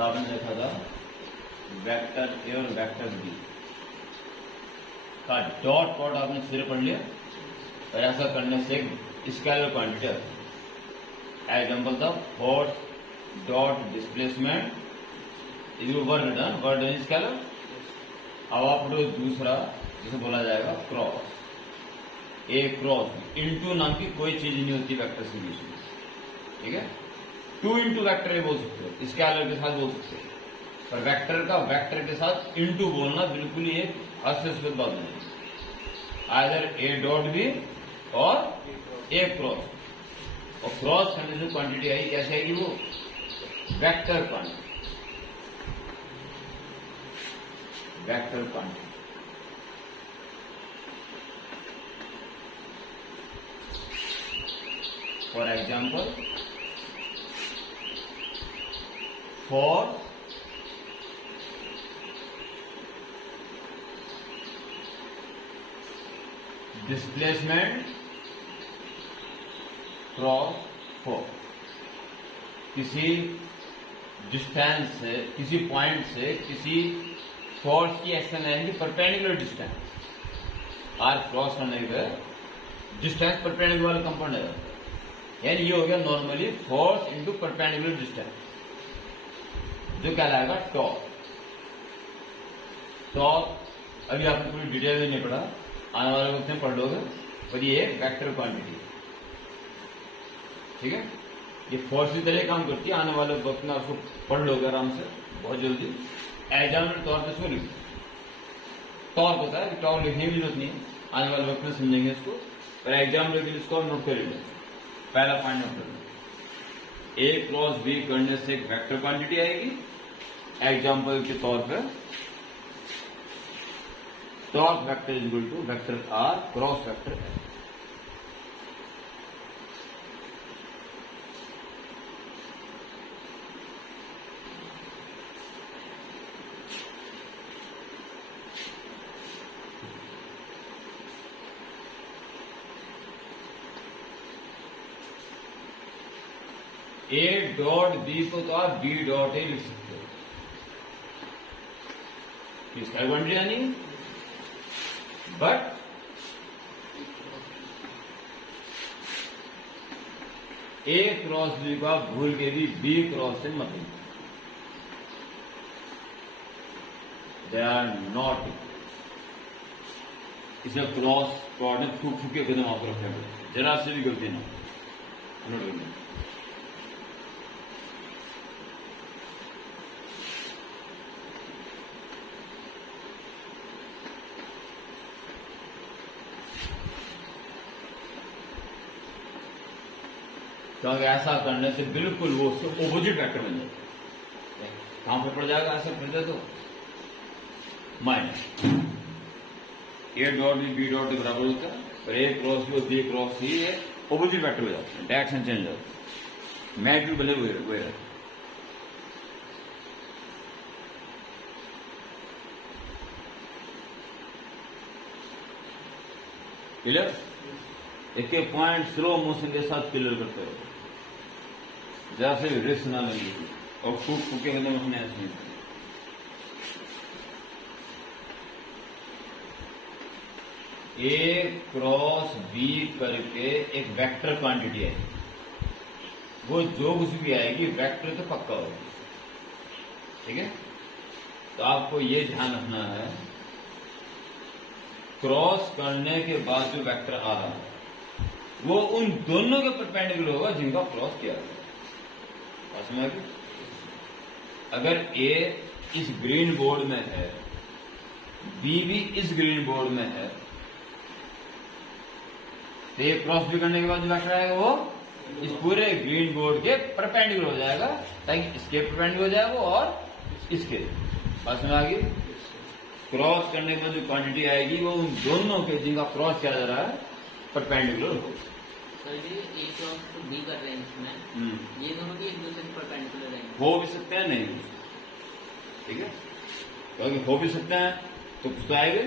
तो आपने देखा था वेक्टर ए और वेक्टर बी का डॉट प्रोडक्ट आपने सिरे पढ़ लिया, और ऐसा करने से स्केलर क्वांटिटी आती है। एग्जाम्पल था force dot displacement is word in scalar. अब आप लोग दूसरा जिसे बोला जाएगा क्रॉस, ए क्रॉस इनटू नाम की कोई चीज नहीं होती वेक्टर के बीच में, ठीक है। 2 इंटू वेक्टर ये बोल सकते हो, स्केलर के साथ बोल सकते हो, पर वेक्टर का वेक्टर के साथ इंटू बोलना बिल्कुल ही एक हास्यास्पद बात नहीं। आइदर ए डॉट बी और ए क्रॉस, और क्रॉस करने से क्वांटिटी आई कैसे आएगी, वो vector quantity, vector quantity. For example for displacement cross 4, किसी डिस्टेंस से, किसी पॉइंट से किसी फोर्स की एक्शन आएगी परपेंडिकुलर डिस्टेंस आर क्रॉस करने के डिस्टेंस परपेंडिकुलर कंपाउंड है, यानी ये हो गया normally force into perpendicular distance, जो कहलाएगा टॉर्क। टॉर्क अभी आपने पूरी डिटेल में नहीं पढ़ा, आने वाले वक्त में पढ़ लोगे, पर ये वेक्टर क्वांटिटी, ठीक है। ये फोर्स की तरह काम करती है, आने वाले वक्त में आपको पढ़ लोगे आराम से बहुत जल्दी। एग्जाम्पल के तौर पर इसको लिख, टॉर्क होता है, टॉर्क लिखने की जरूरत नहीं है, आने वाले वक्त में समझेंगे इसको, पर एग्जाम्पल के लिए इसको नोट कर लीजिए। पहला पॉइंट नोट करना, ए क्रॉस बी करने से एक वेक्टर क्वांटिटी आएगी। एग्जाम्पल के तौर पर torque vector is equal to vector R cross vector है। ए डॉट बी को तो आप बी डॉट ए लिख सकते हो, इसका क्वांटिटी यानी, बट ए क्रॉस बी को आप भूल के भी बी क्रॉस से मत लिखो, दे आर नॉट, इसे क्रॉस प्रोडक्ट फूक फूक के कदम आप रखने पड़े, जरा से भी गलती ना नोट करना। क्योंकि ऐसा करने से बिल्कुल वो ऑपोजिट वेक्टर बन जाता है। कहां पर पड़ जाएगा ऐसा फिर दे तो minus A dot B dot के बराबर होता है, पर ए क्रॉस बी और बी क्रॉस सी ये ऑपोजिट वेक्टर हो जाता है, डायरेक्शन चेंज हो जाता है, मैग्नीट्यूड भले हुए रहता है। क्लियर? एक एक पॉइंट स्लो मोशन के साथ क्लियर करते हो, जैसे रिस्क ना लेंगे और फूक फूके कदम अपने ऐसे ए क्रॉस बी करके एक वेक्टर क्वांटिटी है, वो जो कुछ भी आएगी वेक्टर तो पक्का होगी, ठीक है। तो आपको ये ध्यान रखना है, क्रॉस करने के बाद जो वेक्टर आ रहा है वो उन दोनों के परपेंडिकुलर होगा जिनका क्रॉस किया गया। समझ गए? अगर ए इस ग्रीन बोर्ड में है, बी भी इस ग्रीन बोर्ड में है, तो ये क्रॉस भी करने के बाद जो वेक्टर आएगा वो इस पूरे ग्रीन बोर्ड के परपेंडिकुलर हो जाएगा, ताकि इसके परपेंडिकुलर हो जाए वो और इसके। बात समझ आ गई? क्रॉस करने के बाद जो क्वांटिटी आएगी वो उन दोनों के जिनका क्रॉस किया जा रहा है परपेंडिकुलर हो। सर ये ए क्रॉस तो बी कर रहे हैं इसमें, ये दोनों भी एक दूसरे के परपेंडिकुलर हैं, हो भी सकते हैं, नहीं हो सकते, ठीक है। क्योंकि हो भी सकते हैं तो कुछ तो आएगा,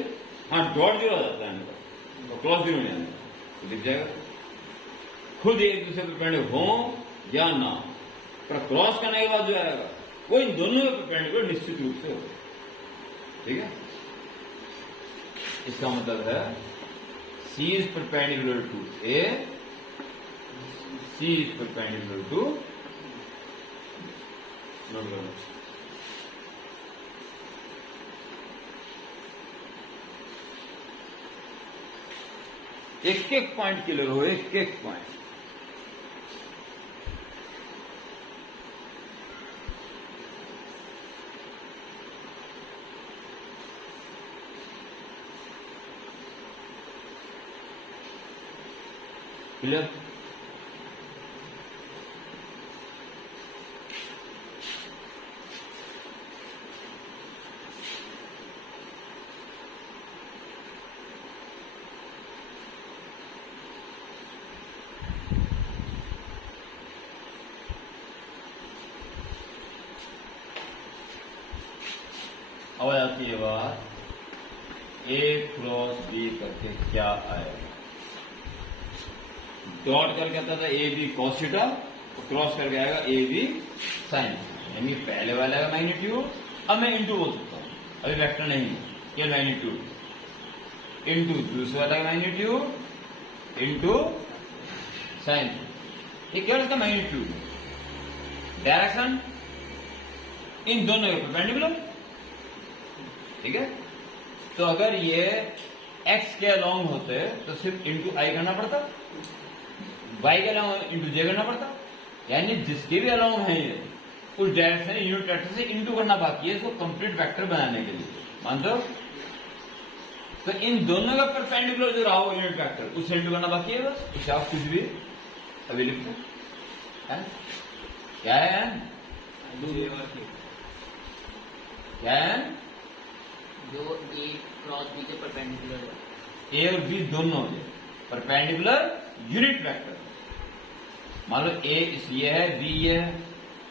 हाँ डॉट जीरो आ जाता है इनका, तो क्रॉस जीरो नहीं आएगा, तो दिख जाएगा खुद एक दूसरे पर परपेंडिकुलर हो या ना, पर क्रॉस करने के बाद जो आएगा वो इन दोनों के परपेंडिकुलर निश्चित रूप से होगा। ठीक है, इसका मतलब है C is perpendicular to A, C is perpendicular to, note करो, एक एक पॉइंट क्लियर हो, एक एक पॉइंट। क्लियर? अब आती है बात A क्रॉस B करके क्या आएगा। डॉट करके आता था ए बी कॉस थीटा, तो क्रॉस करके आएगा ए बी साइन, यानी पहले वाला का मैग्नीट्यूड, अब मैं इंटू बोल सकता हूं, अभी वेक्टर नहीं है, ये मैग्नीट्यूड इंटू दूसरे वाला का मैग्नीट्यूड इंटू साइन, ये क्या इसका मैग्नीट्यूड, डायरेक्शन इन दोनों के परपेंडिकुलर। ठीक है, तो अगर ये एक्स के अलोंग होते तो सिर्फ इंटू आई करना पड़ता, वाई के अलोंग इंटू जे करना पड़ता, यानी जिसके भी अलोंग है ये उस डायरेक्शन यूनिट वेक्टर से इंटू करना बाकी है इसको कंप्लीट वेक्टर बनाने के लिए, मान दो। तो इन दोनों का परपेंडिकुलर जो रहा हो यूनिट वेक्टर उससे इंटू करना बाकी है, बस उससे आप कुछ भी अभी लिख दो। क्या है क्या है, जो ए क्रॉस बी के परपेंडिकुलर है, ए और बी दोनों परपेंडिकुलर यूनिट वेक्टर, मान लो ए इसलिए है बी ये है,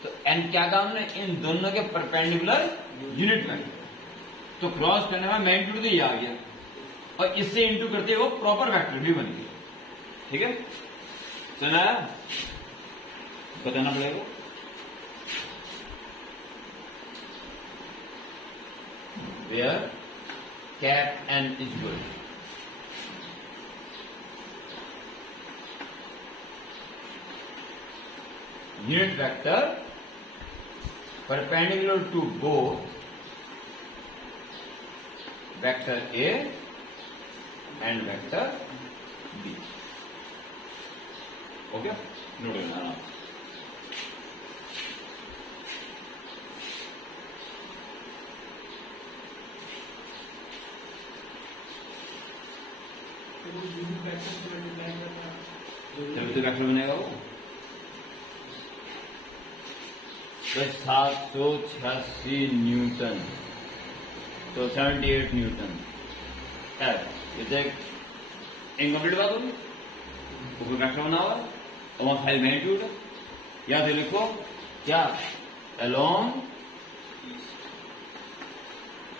तो एन क्या काम है, इन दोनों के परपेंडिकुलर यूनिट वेक्टर, तो क्रॉस करने में मैग्नीट्यूड तो ये आ गया और इससे इंटू करते वो प्रॉपर वेक्टर भी बन गया। ठीक है, सुना बताना पड़ेगा। Where cap n is good, unit vector perpendicular to both vector A and vector B. Okay, note it down. तभी तो वेक्टर बनेगा वो। तो 786 न्यूटन, तो 78 न्यूटन है, ये तो एक इनकम्प्लीट बात होगी, तो कोई वेक्टर बना हुआ और वहां खाली मैग्नीट्यूड है, या तो लिखो क्या अलोंग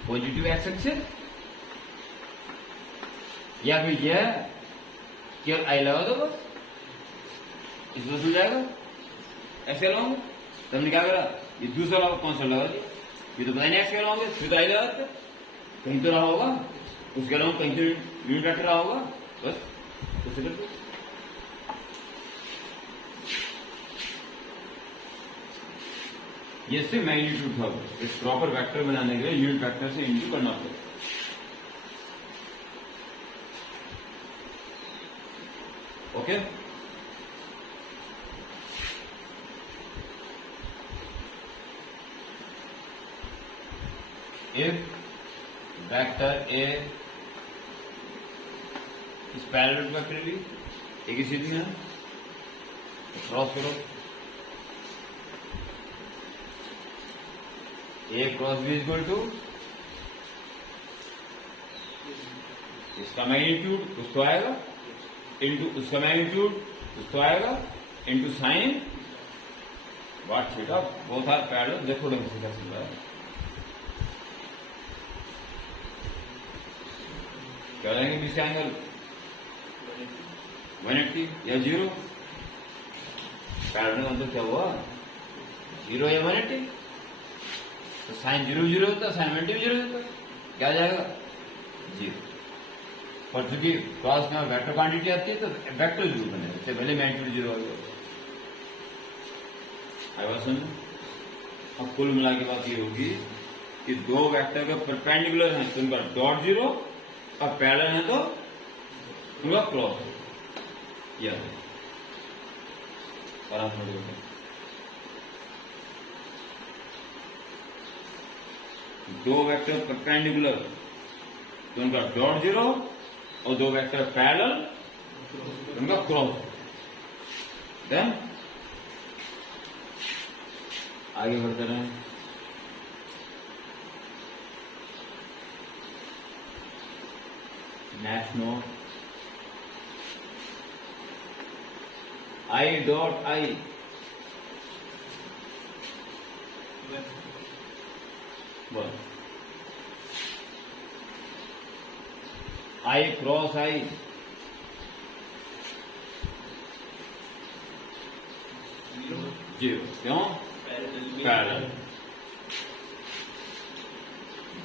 पॉजिटिव एक्स एक्सिस, या फिर यह केवल आई लगा दो बस, इसमें हो जाएगा ऐसे लॉन्ग। तो हमने क्या करा, ये दूसरा कौन सा लगा दिया, ये तो पता नहीं एक्स के लॉन्ग है, फिर तो आई लगाते, कहीं तो रहा होगा उसके अलावा, कहीं तो यूनिट वेक्टर रहा होगा, बस उसे करते। ये सिर्फ मैग्नीट्यूड था, इस प्रॉपर वेक्टर बनाने के लिए यूनिट वेक्टर से इंटू करना पड़ेगा। Okay, if vector A is parallel to vector B, एक ही सीधी है, तो क्रॉस करो, A cross B equal to इसका मैग्नीट्यूड कुछ तो आएगा इंटू उसका मैग्नीट्यूड कुछ तो आएगा into sine what theta, both are parallel. देखो ढंग से क्या चल रहा है, क्या रहेंगे बीच का एंगल 180 या 0, पैरेलल मतलब क्या हुआ 0 या 180, तो साइन 0 0 होता है, साइन 1 0 होता है, क्या आ जाएगा 0। पर चूंकि क्रॉस में वेक्टर क्वांटिटी आती है तो वेक्टर 0 बनेगा, इससे पहले मैग्नीट्यूड 0 हो गया। आएगा समझ? अब कुल मिला के बात ये होगी कि दो वेक्टर का परपेंडिकुलर है तो उनका डॉट 0 और पैरेलल है तो उनका क्रॉस। यह दो वेक्टर परपेंडिकुलर तो उनका डॉट 0 और दो वेक्टर पैरेलल तो उनका क्रॉस। देन आगे बढ़ते रहे। Next note I dot I I cross I zero, क्यों? पैरेलल।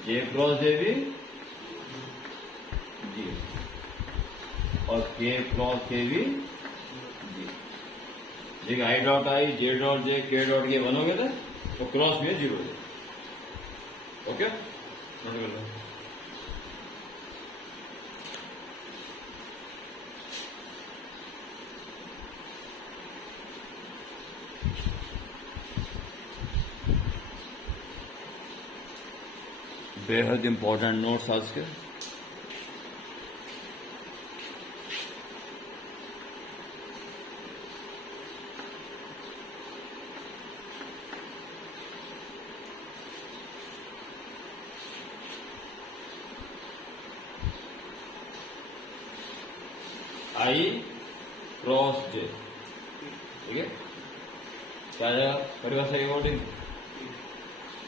जे क्रॉस जे भी जीरो और के क्रॉस के भी जीरो। देखिए I dot I, J dot J, के डॉट के बनोगे तो क्रॉस में जीरो है। ओके, बेहद इंपॉर्टेंट नोट्स आज के। आई क्रॉस जे, ठीक है, क्या आ जाएगा परिभाषा के अकॉर्डिंग?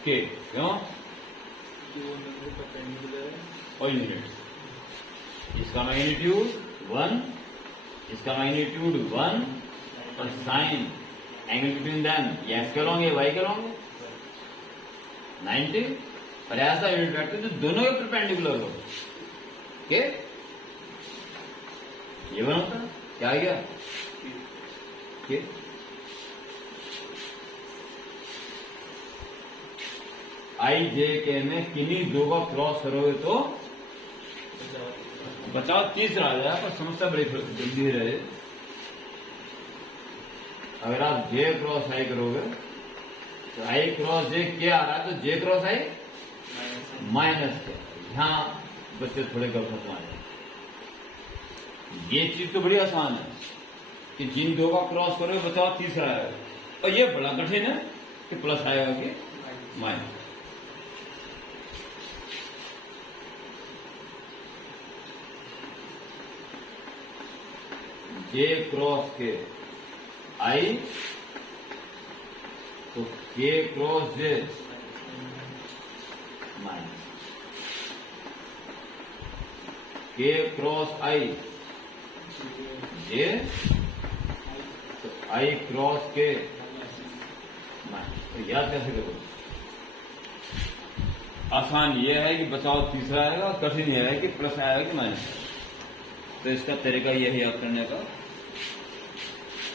के, क्यों? और यूनिट, इसका मैग्नीट्यूड 1, इसका मैग्नीट्यूड 1 और साइन एंगल बिटवीन देम ये एक्स के लॉन्ग, ये वाई के लॉन्ग 90 और ऐसा यूनिट वेक्टर जो दोनों के परपेंडिकुलर हो। के ये बनता क्या आ गया? के आई जे के में किन्हीं दो का क्रॉस करोगे तो बचाव तीसरा आ जाएगा, पर समस्या बड़ी जल्दी रहे। अगर आप जे क्रॉस आई करोगे तो आई क्रॉस जे के आ रहा है तो जे क्रॉस आई माइनस के। यहां बच्चे थोड़े गलत आ जाए। ये चीज तो बड़ी आसान है कि जिन दो का क्रॉस करोगे बचाव तीसरा आएगा, और ये बड़ा कठिन है कि प्लस आएगा कि माइनस। जे क्रॉस के आई तो के क्रॉस जे माइनस के क्रॉस आई जे तो आई क्रॉस के माइनस। तो याद कैसे करो? आसान यह है कि बचाव तीसरा आएगा और कठिन यह है कि प्लस आएगा कि माइनस आएगा। तो इसका तरीका यह है याद करने का,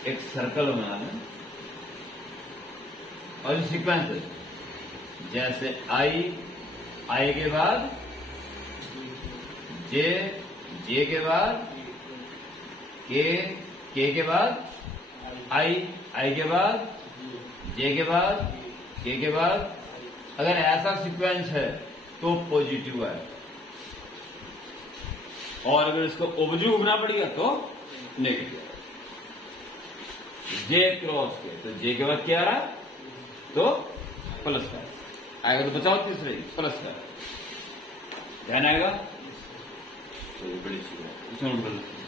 एक सर्कल बनाना और सीक्वेंस है, जैसे आई के बाद जे, जे के बाद के के बाद आई के बाद जे के बाद के के बाद। अगर ऐसा सीक्वेंस है तो पॉजिटिव है, और अगर इसको ऑब्जेक्टिव घूमना पड़ेगा तो नेगेटिव। जे क्रॉस के तो जे के बाद क्या आ रहा है तो प्लस का आएगा, तो बचाओ तीसरे प्लस का ध्यान आएगा। तो ये बड़ी चीज है, इसमें नोट कर लेते हैं।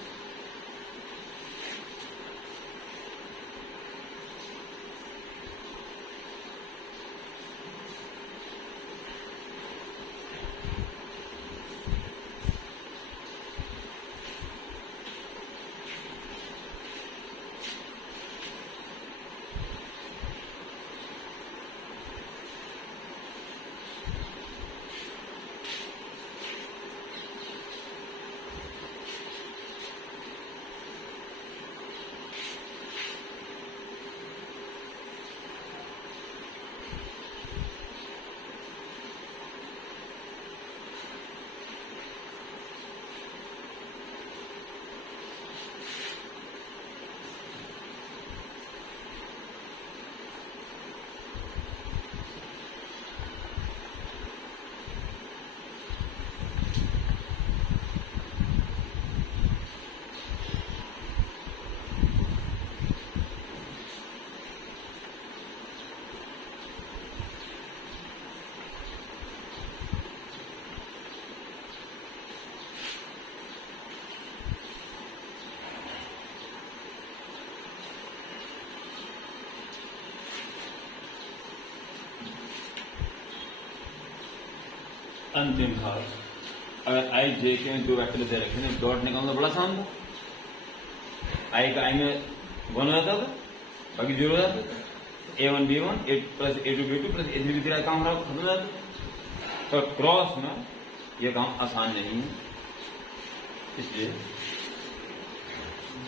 अंतिम भाग, अगर आई जे के में दो वेक्टर दे रखे हैं, डॉट निकालना बड़ा आसान था। आई का आई में 1 हो जाता था, बाकी 0 हो जाता था। A1 B1 plus A2 B2 plus A3 B3 काम खत्म हो जाता। पर क्रॉस में यह काम आसान नहीं है, इसलिए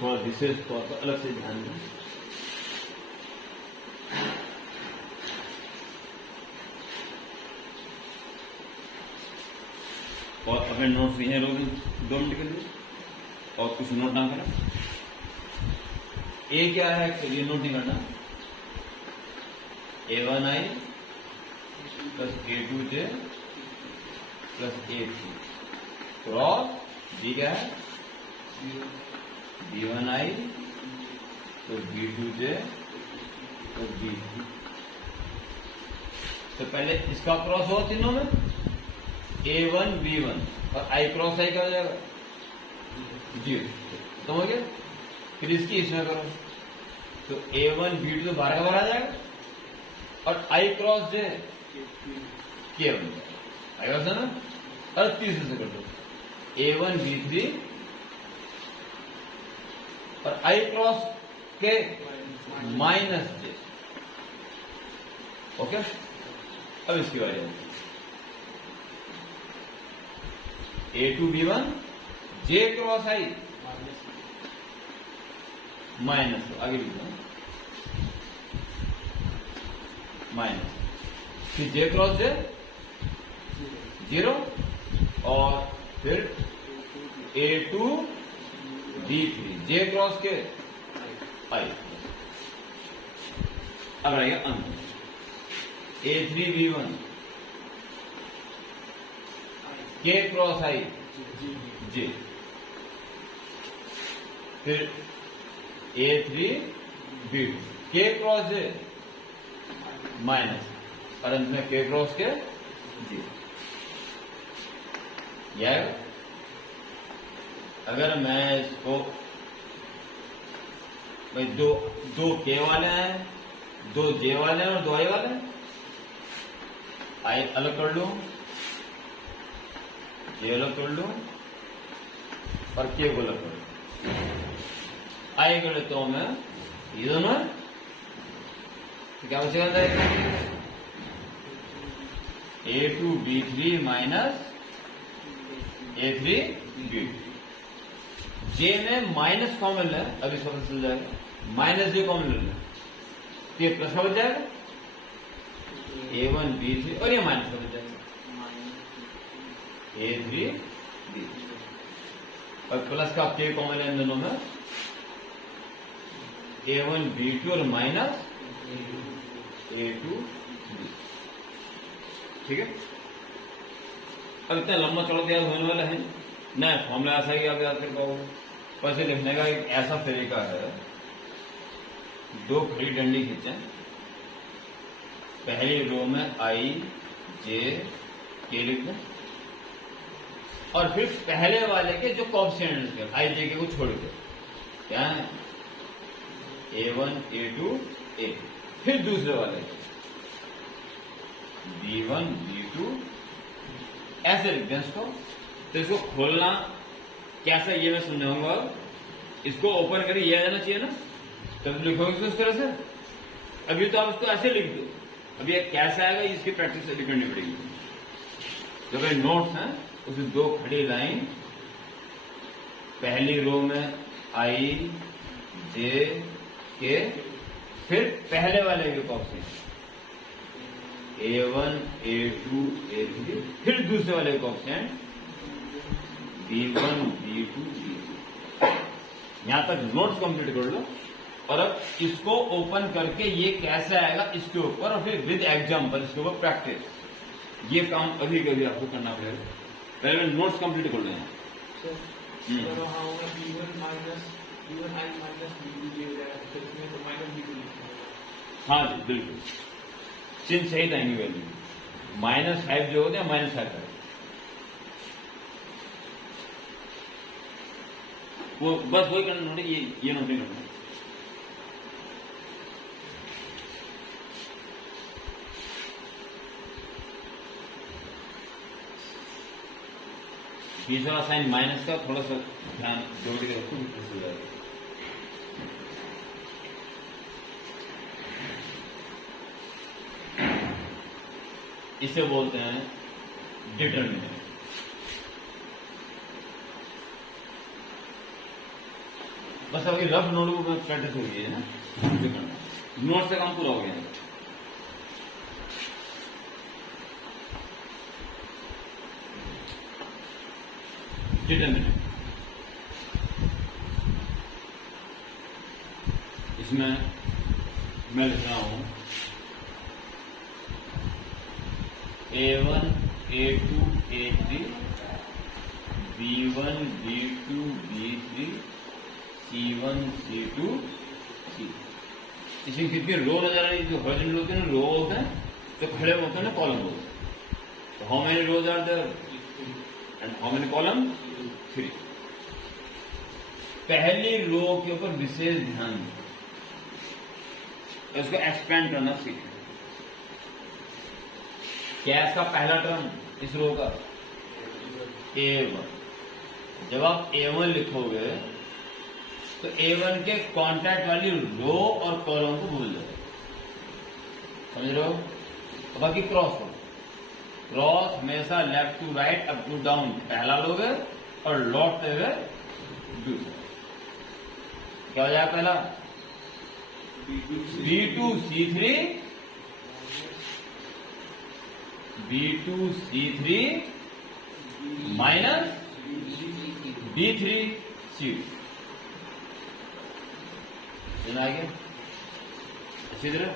थोड़ा विशेष तौर पर अलग से ध्यान दें। और अपने नोट्स यहीं रोक 2 मिनट के लिए, और कुछ नोट ना करें। ए क्या है ये नोट नहीं करना। A1I plus A2J plus A3 cross B क्या है B1I तो B2J तो B3। तो पहले इसका क्रॉस हो तीनों में A1 B1 और I क्रॉस I क्या हो जाएगा 0, तो हो गया। फिर इसकी इसमें करो तो A1 B2 तो बाहर का बाहर आ जाएगा और I क्रॉस J K बन जाएगा, आएगा ना। और तीसरे से कर दो A1 B3 और I cross K minus J। Okay, अब इसकी बारी है A2 B1 J cross I minus, आगे लिखो माइनस, फिर J क्रॉस J 0 और फिर A2 B3 J क्रॉस के I। अब रहेगा अंत A3 B1 K cross I J, फिर A3 B2 K cross J minus और अंत में K क्रॉस के J। यह अगर मैं इसको भाई दो K वाले हैं, 2 J वाले हैं और 2 I वाले हैं, I अलग कर लूं, J अलग कर लूं और K को अलग कर लूं। I कर लेता हूं मैं ये दोनों, तो क्या बचेगा A2 B3 minus A3 B2। J में माइनस कॉमन है, अभी इसका पता चल जाएगा, माइनस J कॉमन लेना, तो ये प्लस का बच जाएगा A1 B3 और ये माइनस का बच जाएगा A3 B3 और प्लस का K कॉमन है इन दोनों में A1 B2 और माइनस A2 B। ठीक है, अब इतना लंबा चौड़ा याद होने वाला है ना, फॉर्मूला ऐसा ही आप याद कर पाओगे। पैसे लिखने का एक ऐसा तरीका है, 2 खड़ी डंडी खींचें, पहली रो में I J K लिख दें और फिर पहले वाले के जो कोएफिशिएंट I J K को छोड़ के क्या है A1 A2 A, फिर दूसरे वाले B1 B2 ऐसे लिख दें इसको। तो इसको खोलना कैसा ये मैं समझाऊंगा, इसको ओपन करके ये आ जाना चाहिए ना, तब लिखोगे उस तरह से। अभी तो आप उसको ऐसे लिख दो, अभी ये कैसे आएगा इसकी प्रैक्टिस करनी पड़ेगी। जो भाई नोट्स हैं उसमें 2 खड़ी लाइन, पहली रो में I J K, फिर पहले वाले के कोएफिशिएंट A1 A2 A3, फिर दूसरे वाले के कोएफिशिएंट B1 B2 B3। यहां तक नोट्स कंप्लीट कर लो और अब इसको ओपन करके ये कैसे आएगा इसके ऊपर, और फिर विद एग्जाम्पल इसके ऊपर प्रैक्टिस। ये काम अभी कभी आपको करना पड़ेगा, पहले नोट्स कंप्लीट कर लेना। हाँ जी बिल्कुल, चिन्ह सही आएंगे वैल्यू, -5 जो होते हैं -5 करें, वो बस वही करना नोट, ये नोट नहीं करना। बीच वाला साइन माइनस का थोड़ा सा ध्यान जोड़ के रखो, डिफरेंस हो जाएगा। इसे बोलते हैं डिटरमिनेंट। बस अभी रफ नोटबुक में प्रैक्टिस हो गई है ना, नोट से काम पूरा हो गया है। डिटरमिनेंट, इसमें मैं लिख रहा हूं A1 A2 A3 B1 B2 B3 C1 C2 C। इसमें कितनी रो नजर आ रही है? जो हॉरिजॉन्टल होते हैं ना, रो होते हैं, जो खड़े होते हैं ना, कॉलम होते हैं। तो how many rows are there and how many column? 3। पहली रो के ऊपर विशेष ध्यान दें, उसको एक्सपेंड करना सीखें। क्या है इसका पहला टर्म इस रो का? A1। जब आप A1 लिखोगे तो A1 के कांटेक्ट वाली रो और कॉलम को भूल जाओ, समझ रहे हो? तो बाकी क्रॉस हो, क्रॉस हमेशा left to right up to down पहला लोगे और लौटते हुए दूसरा। क्या हो जाएगा पहला? B2 C3 B2 C3 minus B3 C2। आगे इसी तरह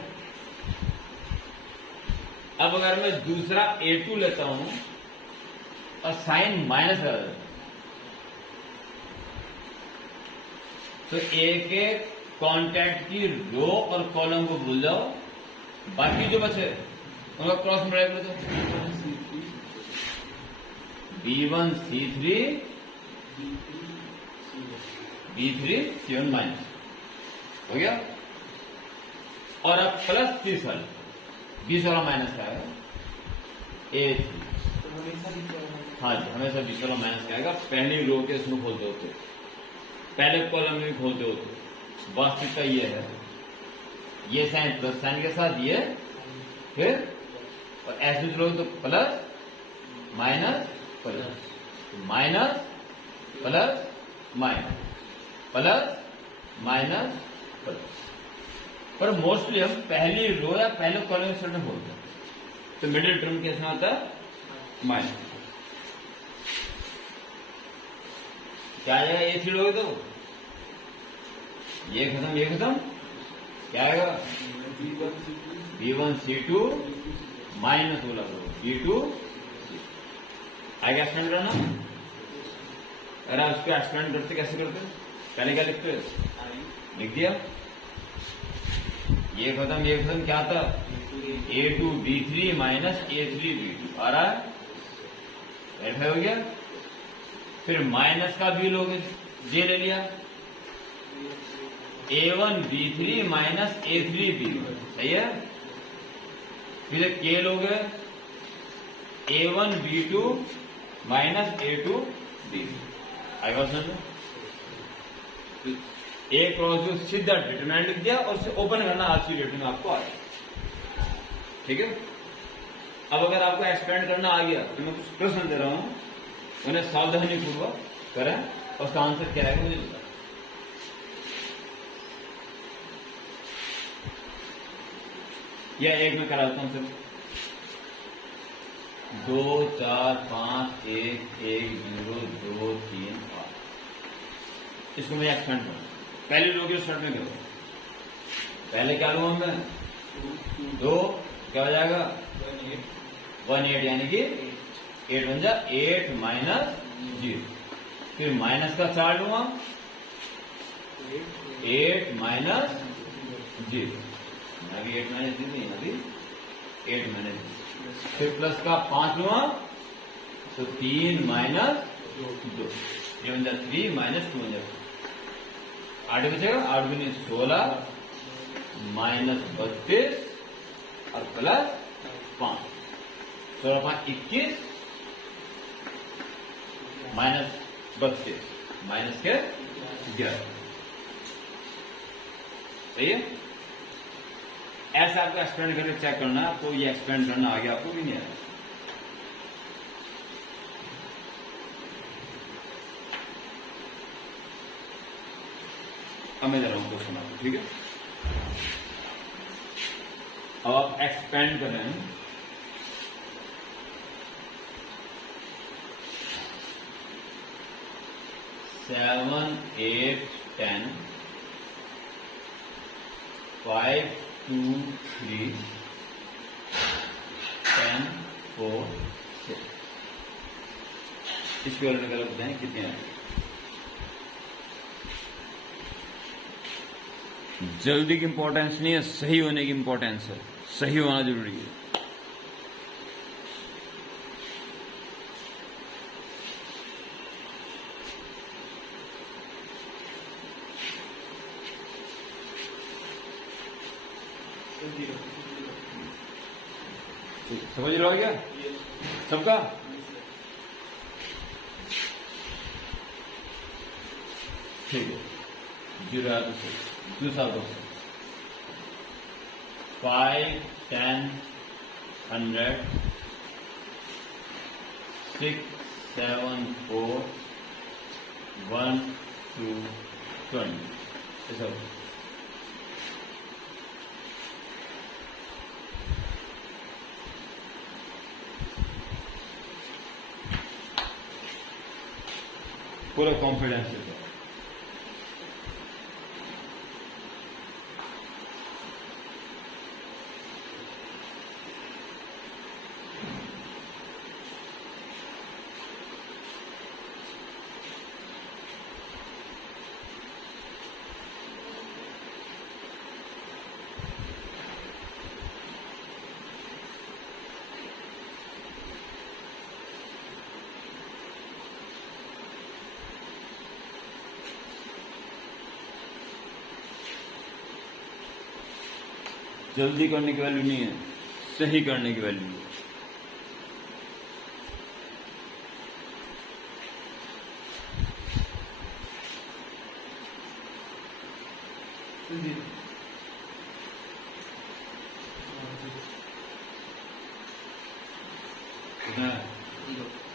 अब अगर मैं दूसरा A2 लेता हूं और साइन माइनस लगा देता हूं, तो A के कांटेक्ट की रो और कॉलम को भूल जाओ, बाकी जो बचे उनका क्रॉस मल्टीप्लाई कर दो। B1 C3 B3 C1 minus हो गया। और अब प्लस 30 वाला 20 वाला माइनस का आएगा A3। हाँ जी, हमेशा 20 वाला माइनस का आएगा। पहली रो के इसमें खोलते होते, पहले कॉलम में भी खोलते होते। वास्तविकता ये है, ये साइन प्लस साइन के साथ ये, फिर और ऐसे लोग तो plus minus plus minus plus minus plus minus plus. पर मोस्टली हम पहली रो या पहले कॉलम से में बोलते हैं, तो मिडिल टर्म कैसे आता है? माइनस। क्या आएगा? A3 लोगे तो ये खत्म, ये खत्म, क्या आएगा? B1 C2 माइनस बोला B2 आएगा। एक्सपेंड करना, अगर आप उसको एक्सपेंड करते कैसे करते? पहले क्या लिखते? लिख दिया, ये खत्म, क्या था? A2 B3 minus A3 B2 आ रहा है, ऐसा हो गया। फिर माइनस का भी लोग जे ले लिया, A1 B3 minus A3 B1, सही है। फिर के लोग A1 B2 minus A2 B2 आएगा समझ। एक क्रॉस जो सीधा डिटरमिनेंट लिख दिया और उसे ओपन करना आज की डेट में आपको आ जाए, ठीक है। अब अगर आपको एक्सपेंड करना आ गया तो मैं कुछ प्रश्न दे रहा हूं, उन्हें सावधानी पूर्वक करें और उसका आंसर क्या है मुझे बताएं। या एक में कराता हूं सिर्फ 2 4 5 1 1 0 2 3 8। इसको मैं एक्सपेंड करूं, पहले रो के स्टार्ट में करो। पहले क्या लूंगा मैं? 2, क्या हो जाएगा? 18 यानी कि 8 बन जा 8 माइनस 0। फिर माइनस का 4 लूंगा, 8 माइनस 0, अभी 8 माइनस 0 अभी 8 माइनस 0। फिर प्लस का 5 लूंगा तो 3 माइनस 2, ये बन जा 3 माइनस 2 बन जाएगा 8 बचेगा। 8 दूनी 16 माइनस 32 और प्लस 5, 16 5 21 -32 माइनस के 11। सही है। ऐसा आपको एक्सपेंड करके चेक करना, आपको ये एक्सपेंड करना आ गया, आपको भी नहीं आया। अब मैं दे रहा हूं क्वेश्चन आपको, ठीक है। अब आप एक्सपेंड कर रहे हैं, सेवन 8 10 5 2 3 10 4 6 इसके अलग अलग बताएं कितने आए। जल्दी की इंपॉर्टेंस नहीं है, सही होने की इंपॉर्टेंस है। सही होना जरूरी है। समझ रहा क्या सबका? ठीक है। 0 दूसरा दोस्त 5 10 100 6 7 4 1 2 20 ऐसा होगा। पूरा कॉन्फिडेंस है। जल्दी करने की वैल्यू नहीं है, सही करने की वैल्यू है।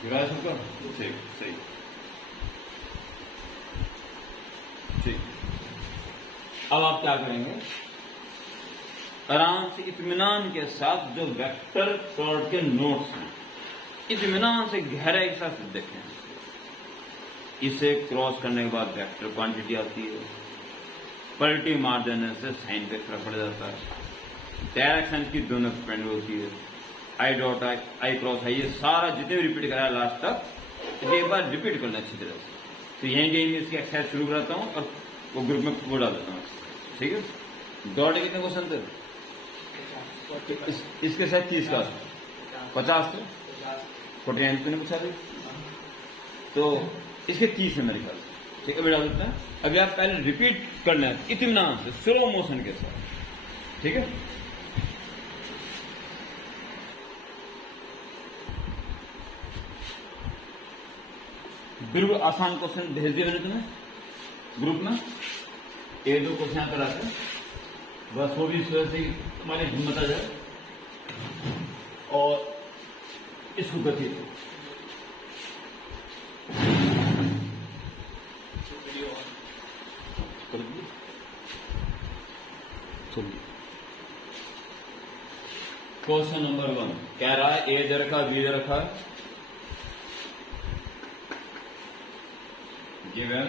गिरा सबका ठीक सही ठीक। अब आप क्या करेंगे, आराम से इत्मीनान के साथ जो वेक्टर प्लॉट के नोट्स हैं, इत्मीनान से गहराई के साथ देखें। इसे क्रॉस करने के बाद वेक्टर क्वांटिटी आती है, पलटी मार देने से साइन पे फर्क पड़ जाता है, डायरेक्शन की दोनों डिपेंड होती है, आई डॉट आई क्रॉस आई, ये सारा जितने भी रिपीट कराया लास्ट तक इसे एक बार रिपीट करना अच्छी तरह से। तो यहीं कहीं मैं इसकी एक्सरसाइज शुरू कराता हूँ और वो ग्रुप में वो डाल देता हूँ, ठीक है। दौड़े कितने क्वेश्चन थे? इसके साथ 30 का 50 थे, 49 ने पूछा था, तो इसके 30 है मेरे ख्याल से, ठीक है। मैं डाल देता है। अभी आप पहले रिपीट करना है इत्मीनान से, स्लो मोशन के साथ, ठीक है। बिल्कुल आसान क्वेश्चन भेज दिया मैंने तुम्हें ग्रुप में, 1-2 क्वेश्चन यहाँ पर आते हैं, बस वो भी इस वजह से तुम्हारी हिम्मत आ जाए और इसको गति दो। क्वेश्चन नंबर 1 कह रहा है ए दे रखा, बी दे रखा, given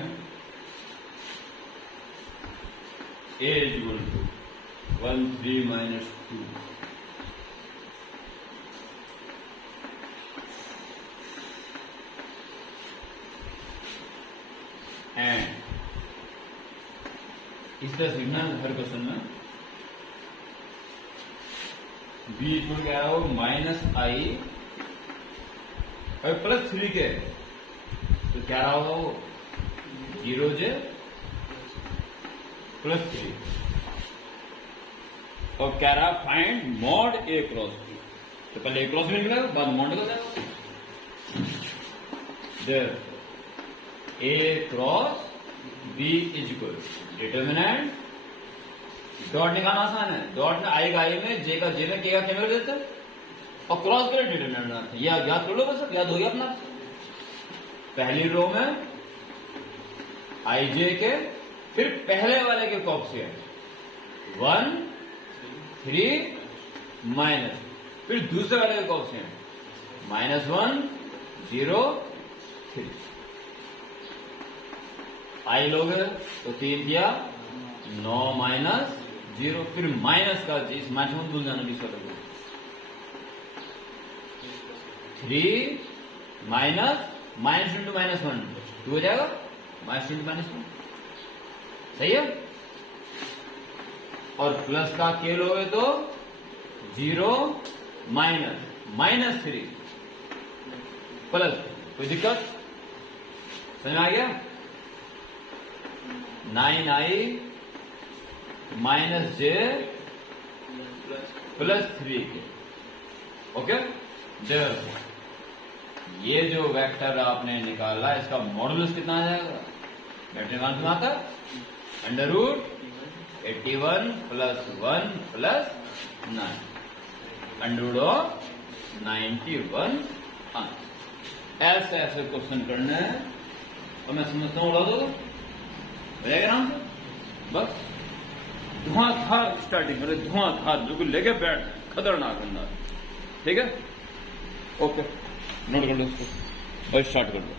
a is equal to 1 3 minus 2 and इस तरह सीखना हर क्वेश्चन में। b इक्वल क्या हो, माइनस आई और प्लस 3 के, तो क्या रहा होगा वो 0j प्लस 3, और कह रहा फाइंड मॉड ए क्रॉस बी, तो पहले ए क्रॉस बी निकलेगा, बाद मॉड निकल जाएगा। A cross B is equal determinant dot निकालना आसान है, डॉट में आई का आई में, जे का जे में, के का के में कर देते हैं और क्रॉस करे डिटर्मिनेंट बनाते हैं। याद कर लो बस, याद हो गया अपना। पहली रो में आई जे के, फिर पहले वाले के कोएफिशिएंट 1 3 माइनस, फिर दूसरे वाले के कोएफिशिएंट -1 0 3। आई लोगे तो 3 दिया 9 माइनस 0, फिर माइनस का इस माइनस में भूल जाना बीच वाले को 3 माइनस माइनस इंटू -1 2 हो जाएगा, माइनस इंटू -1 सही है। और प्लस का के लोगे तो 0 माइनस 3 प्लस, कोई दिक्कत समझ में आ गया। 9i माइनस जे प्लस 3 के, ओके। ये जो वेक्टर आपने निकाला इसका मॉडुलस कितना आ जाएगा, वेक्टर कितना आता है √81 + 1 + 9 √91 आंसर। ऐसे ऐसे क्वेश्चन करने हैं और मैं समझता हूँ उड़ा दो रहेगा नाम से बस। धुआंधार स्टार्टिंग करे, धुआंधार बिल्कुल लेके बैठ, खतरनाक अंदाज, ठीक है। ओके, नोट कर लो इसको और स्टार्ट कर दो।